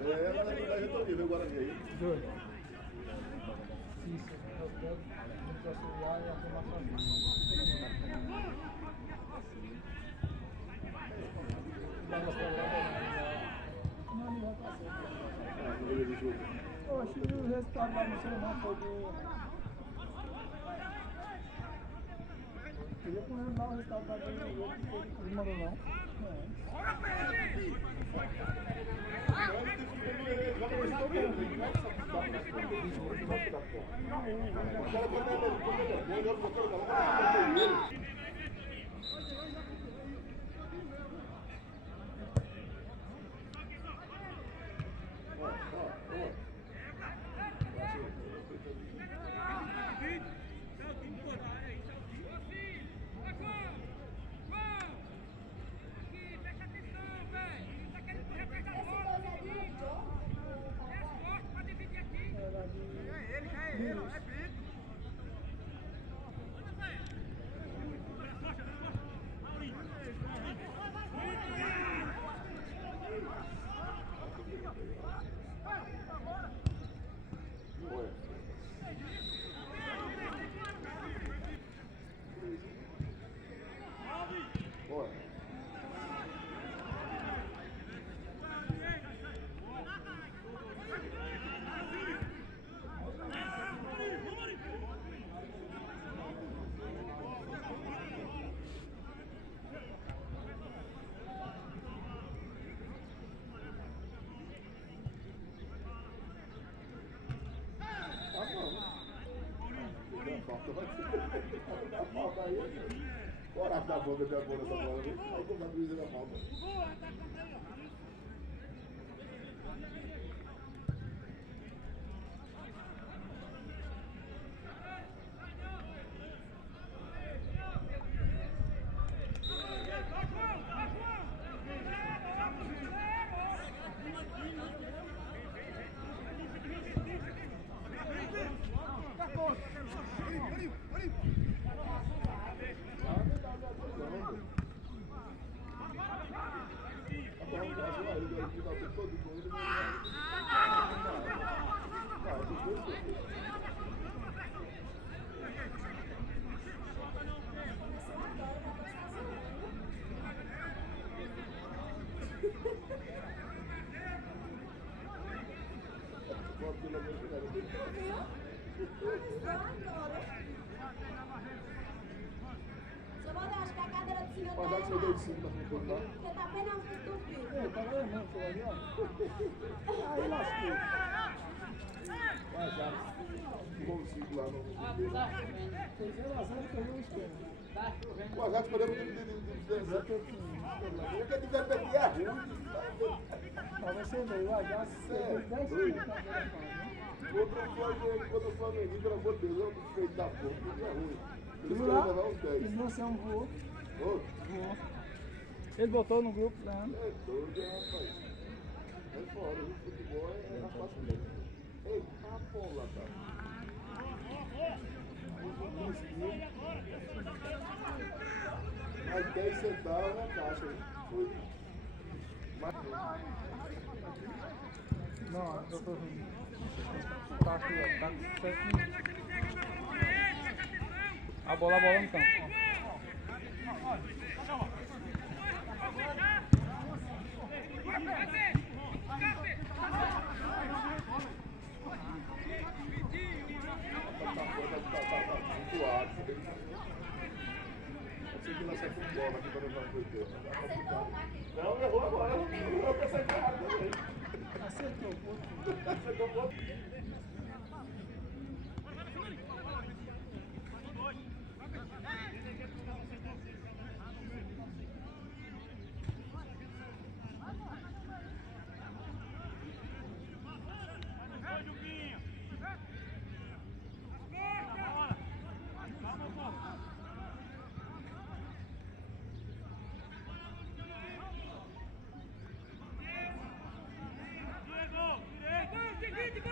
É, ela é retornível agora aí. Dois. Isso, eu pego, não posso olhar e a formação. Poxa, e o resultado lá no seu não foi do... Queria poder dar o resultado da vez no jogo, que foi do Clima, não? Coragem da banda de agora essa bola, aí como a juíza da falta. Mas já que você deu de cima da frente lá. Você tá vendo as estupidas? É, tá vendo, não, seu ali, ó. Aí lascou. Mas já, ficou um ciclo lá no... Foi 0x0 que eu não esquerdo. O Ajax podemos dizer que tiver daqui é ruim. Pra você ver, o Ajax fez 10 pontos na primeira fase. Quando o Flamengo, pelo amor de Deus, é um feito da porra, que é ruim. Eles Viu querem lá? levar uns 10. Eles não são voou. Ô, Voou. Ele botou no grupo, né? é doido, rapaz. É fora, o futebol é fácil mesmo. Eita, porra, cara. Mais 10 centavos na caixa. Foi. Não, eu tô vendo. Tá aqui, ó. Tá com 7. A bola no campo. Não, errou agora. Eu pensei que errado também. Acertou, pô. Acertou um pouco. Diego, direito,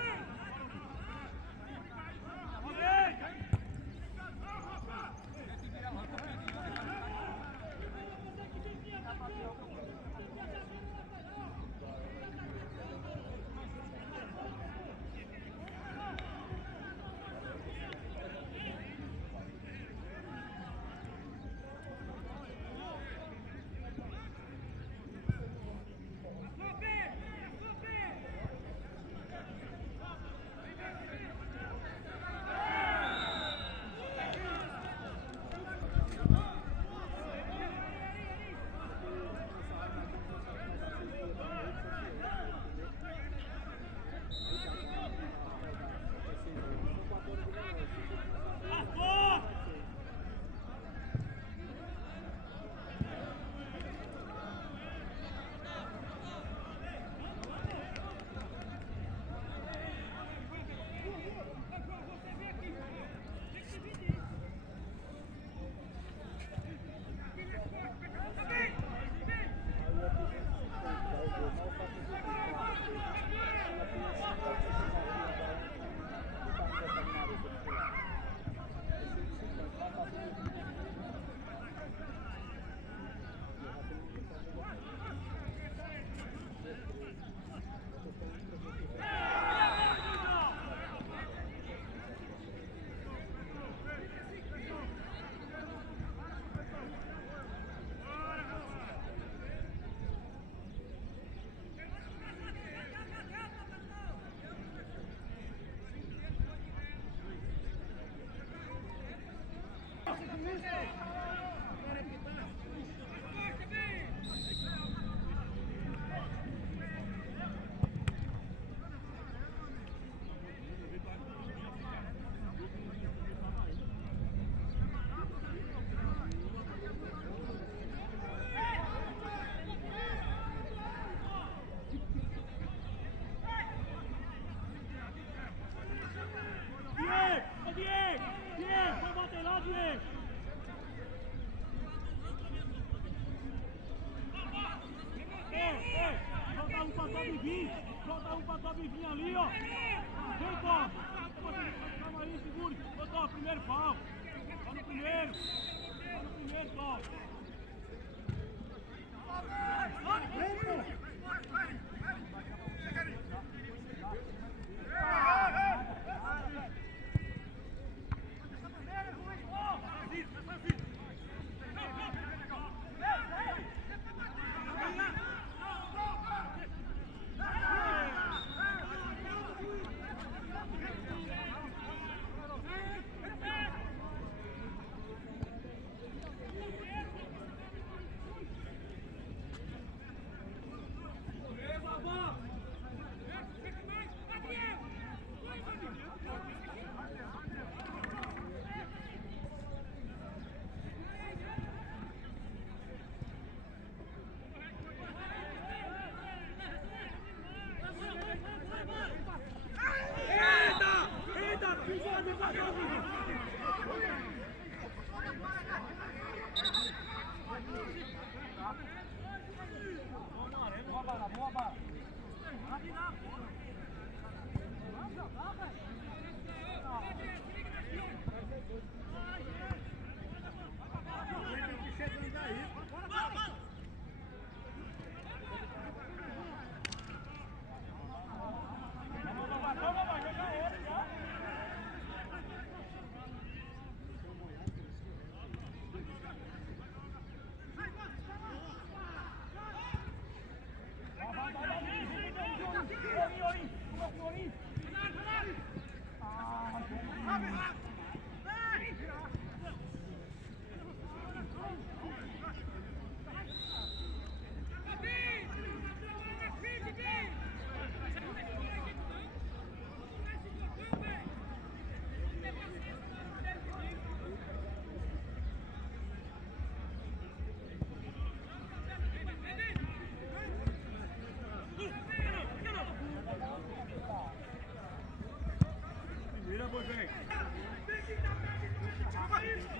Solta um pra Tobi vir ali, ó. Vem, Tom. Calma aí, segure. Ô, Tom, primeiro pau. Tá no primeiro. Tá no primeiro, Tom. Vem, pô.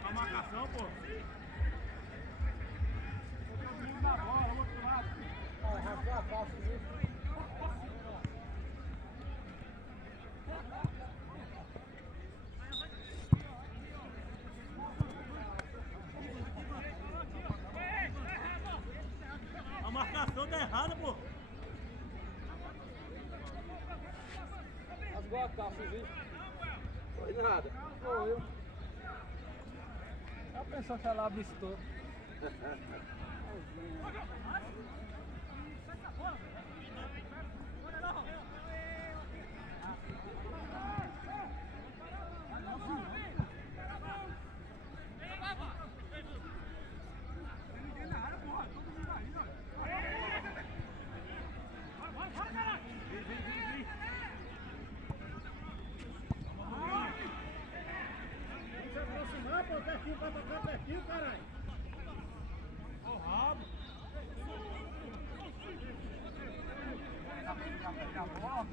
A marcação, pô. Na bola, outro lado. Rasgou a calça mesmo. A marcação tá errada, pô. Rasgou a calça, viu? Foi nada. Foi eu. Já pensou que ela avistou? Vai tocar pertinho, caralho. Ó, rabo. Pegar a bola.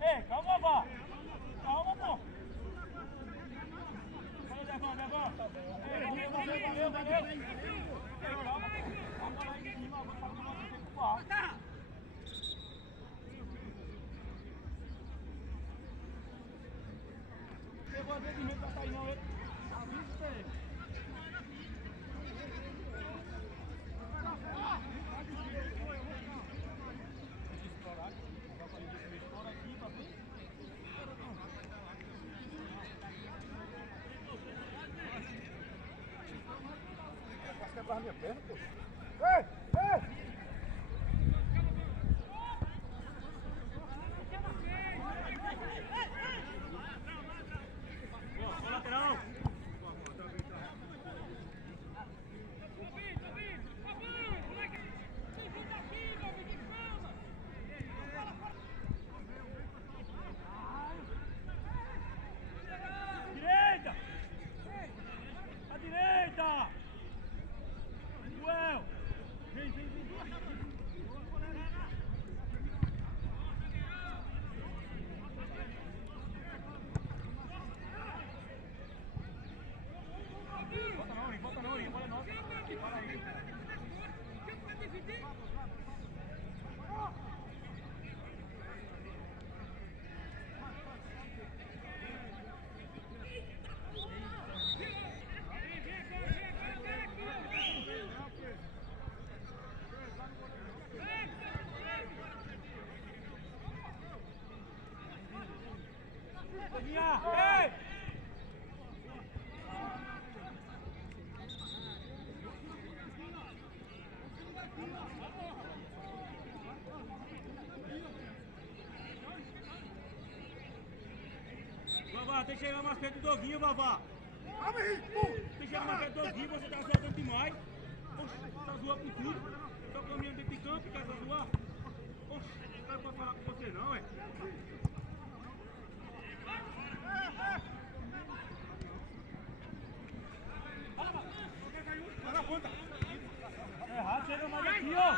Ei, calma, vó. Calma, pô. Valeu, Devan. Valeu. Ei, calma, pô. A bola aí em cima, vou fazer uma coisa com o alto. Pegou a vez de medo pra sair, não, ele. Avisa ele. Explorar aqui. Explora aqui, tá bem? Quase quebrar minha perna, pô. Ei! Vinha! Ei! Vavá, tem que chegar mais perto do Doguinho, Vavá. Tem que chegar mais perto do Doguinho, você tá soltando demais. Oxe, tá zoando com tudo. Tá caminhando dentro de campo, quer zoar? Oxe, o cara não pode falar com você não, é? Vai na ponta. É errado, chega mais aqui, ó.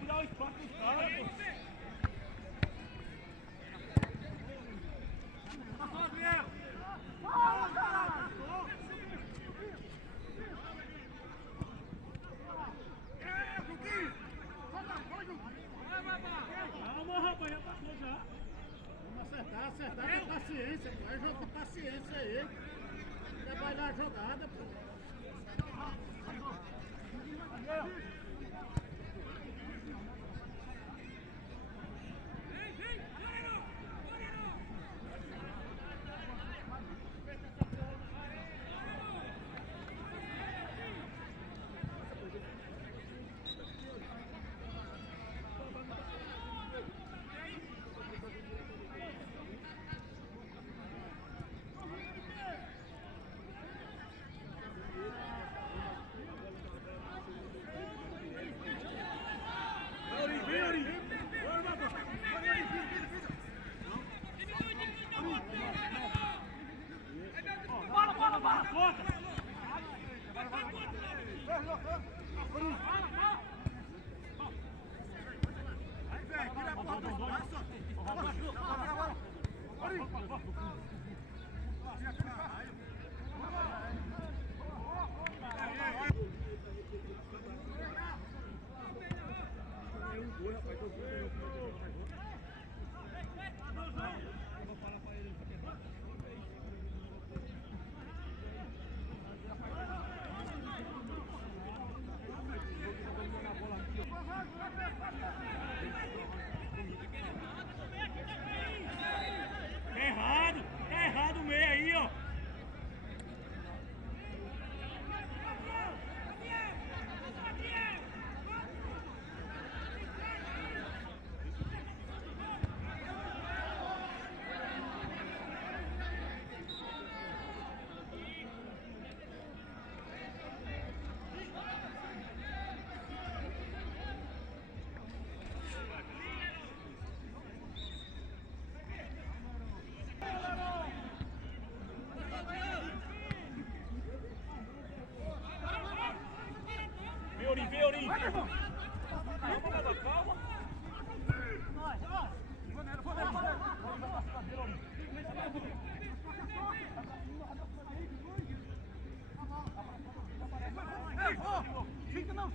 Tirar o espaço dos caras, pô. Calma, rapaz, já passou já. Vamos acertar com paciência, pô. É jogo com paciência aí. Trabalhar a jogada, pô. Tá errado o meio aí, ó. Vem, calma. Calma. Fica não,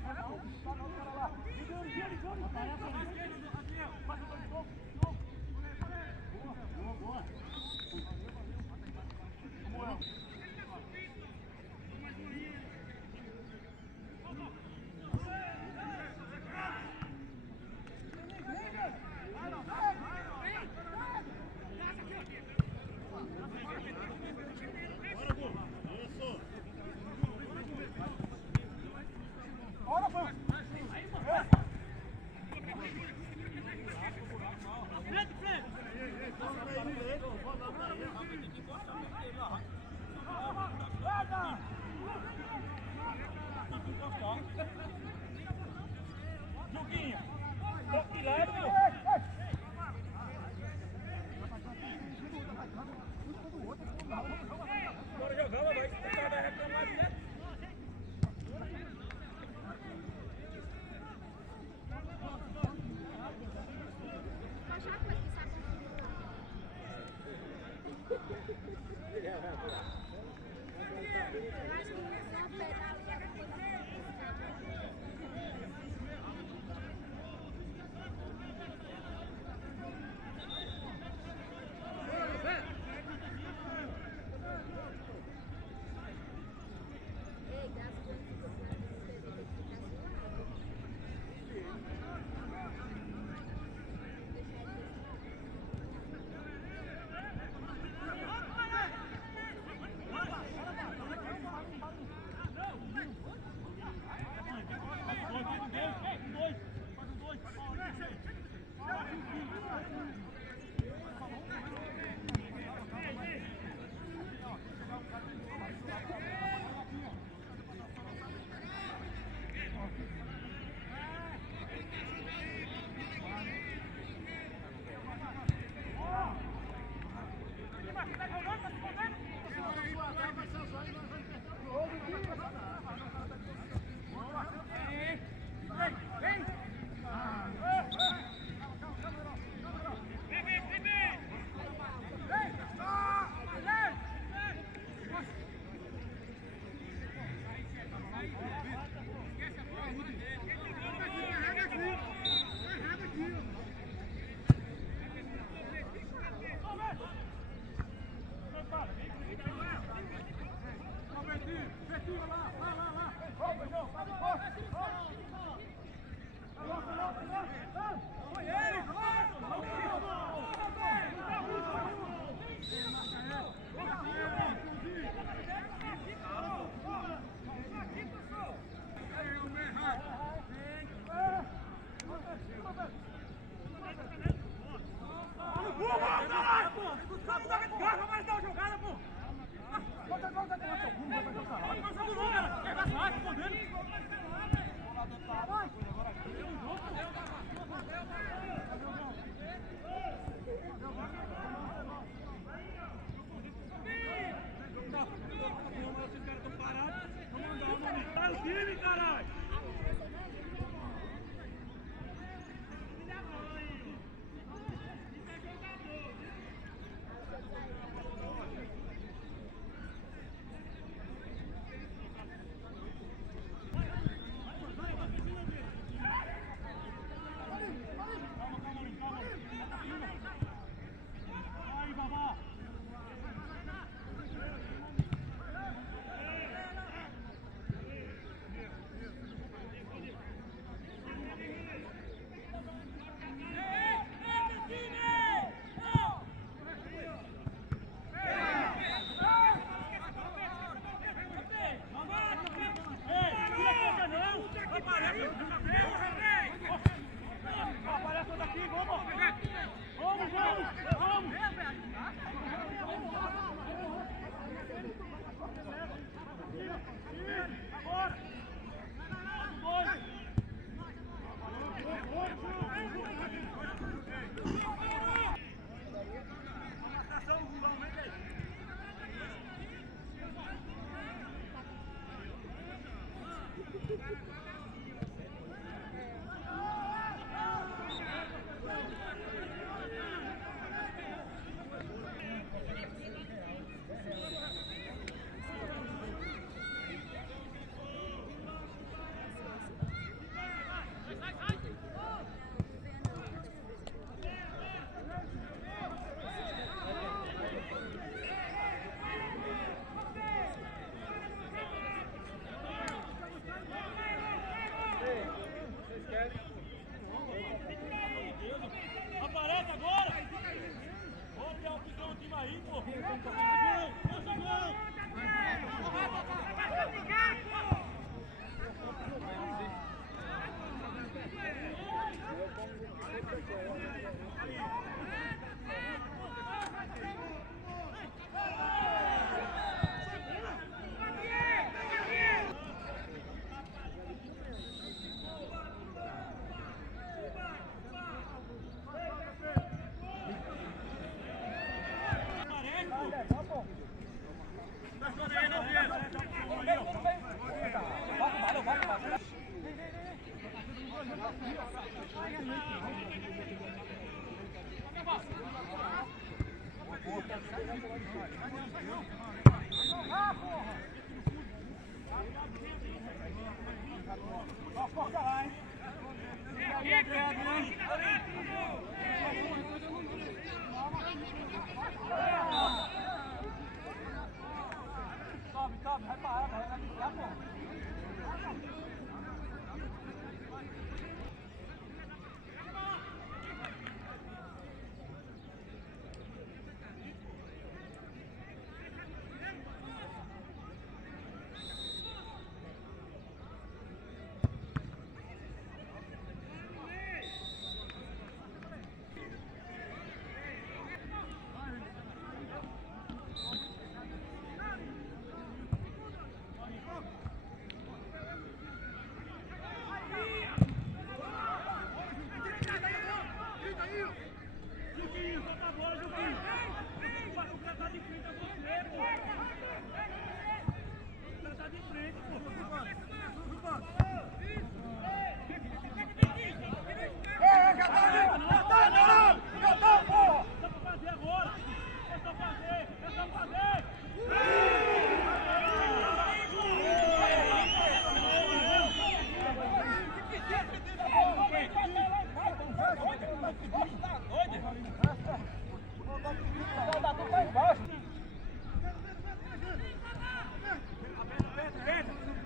Vai parar, vai viciar, pô.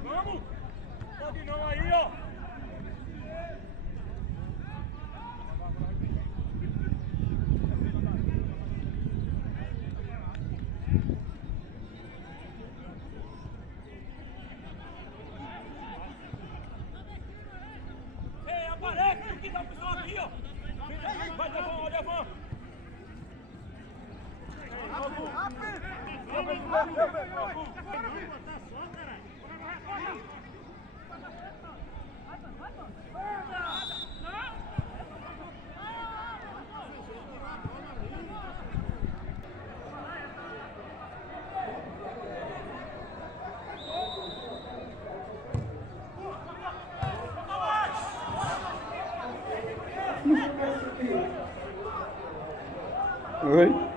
Vamos! Pode não aí, ó! Ei, aparece! Que dá o pessoal aqui, ó! Vai, Devon, ó, Devon! Oi?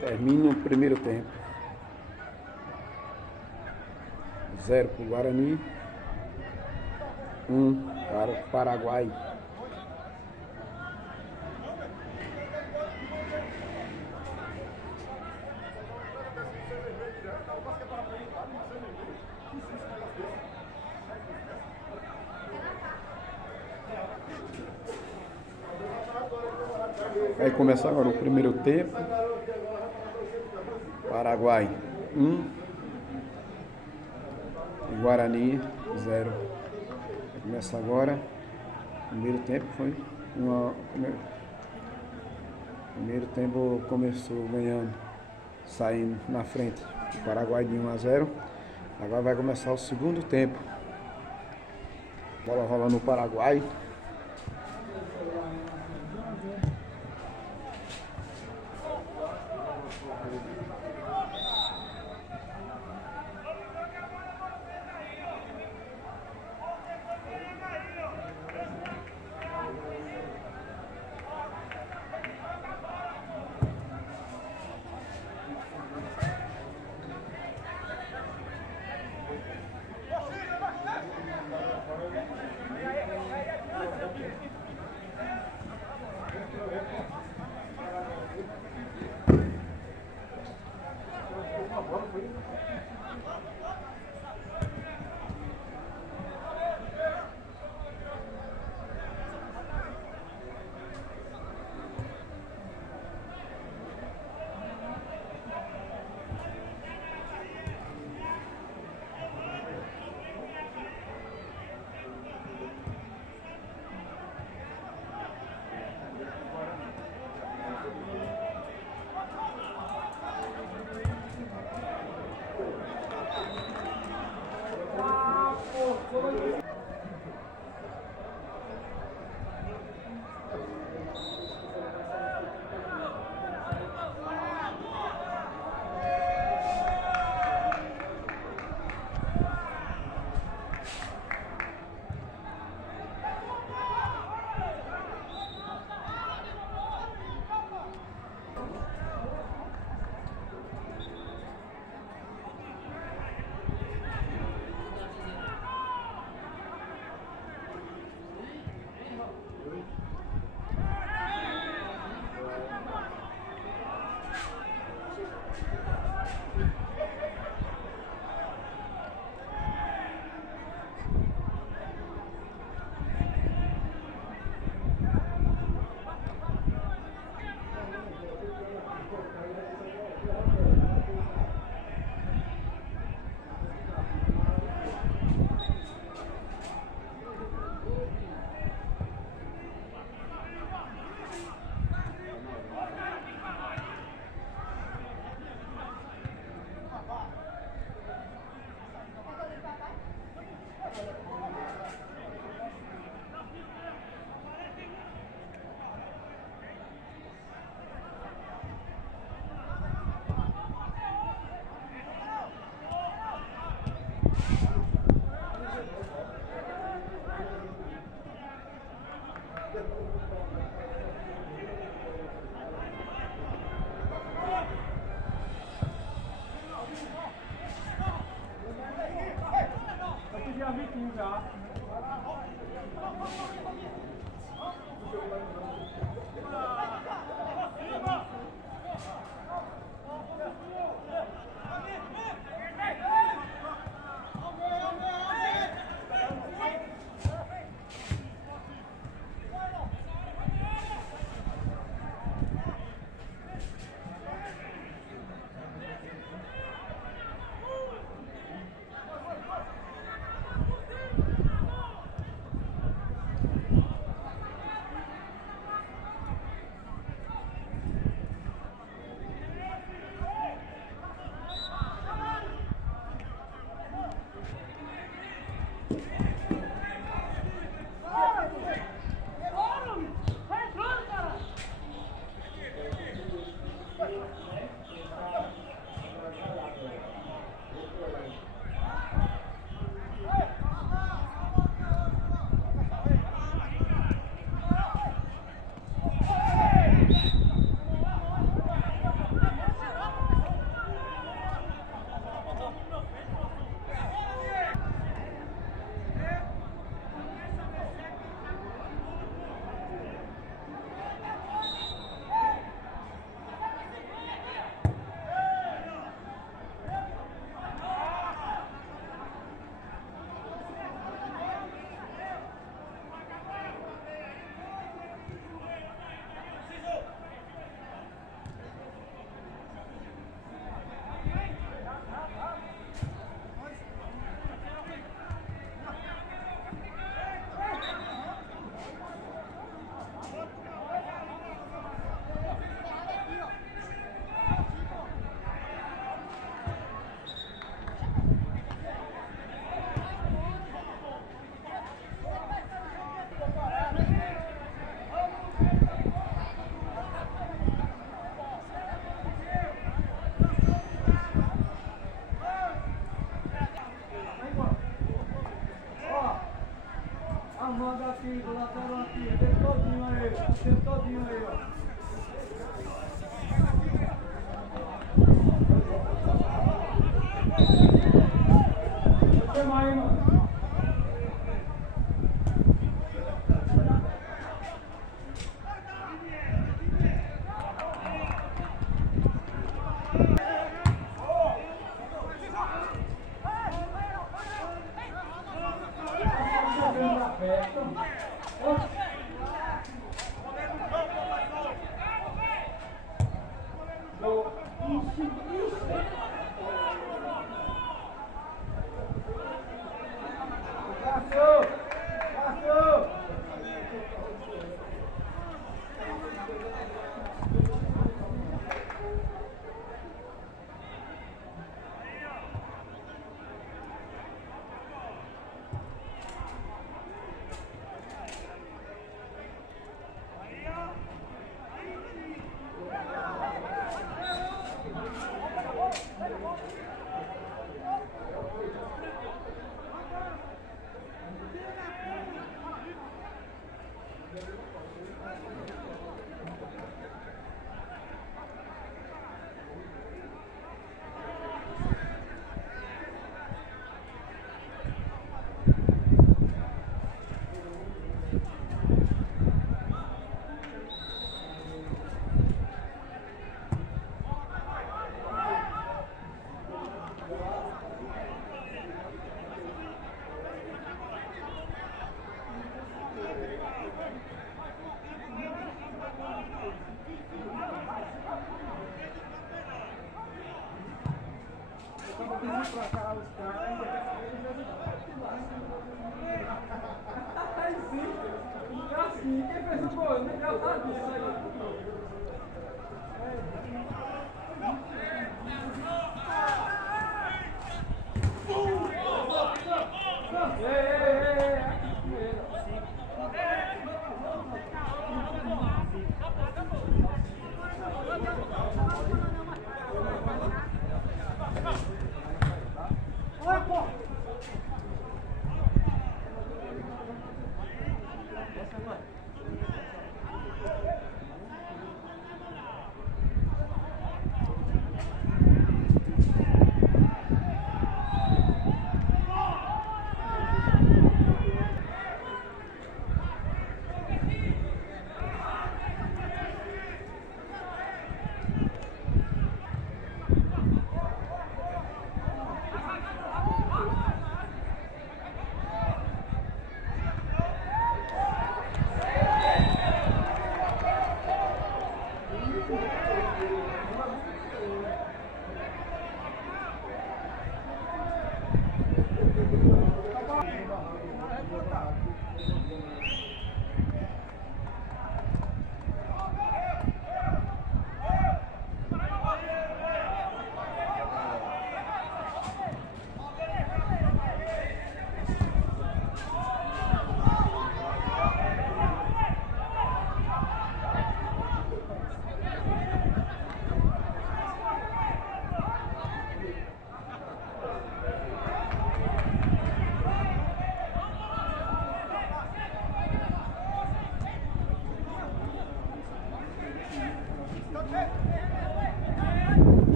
Termina o primeiro tempo. 0 para o Guarani. 1 para o Paraguai. Vai começar agora o primeiro tempo. Paraguai 1, Guarani 0. Vai começar agora. Primeiro tempo foi primeiro tempo começou ganhando, saindo na frente. O Paraguai de 1-0. Agora vai começar o segundo tempo. Bola rola no Paraguai.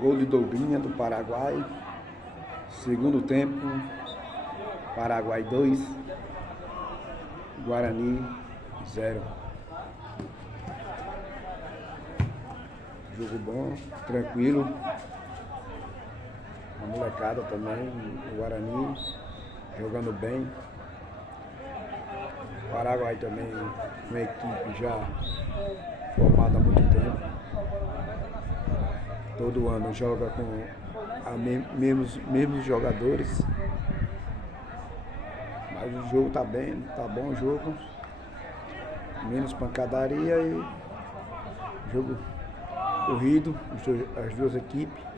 Gol de Dobrinha do Paraguai. Segundo tempo, Paraguai 2, Guarani 0. Jogo bom, tranquilo. A molecada também, o Guarani jogando bem. O Paraguai também, uma equipe já formada há muito tempo. Todo ano joga com mesmos jogadores. Mas o jogo tá bem, tá bom o jogo. Menos pancadaria e jogo corrido, as duas equipes.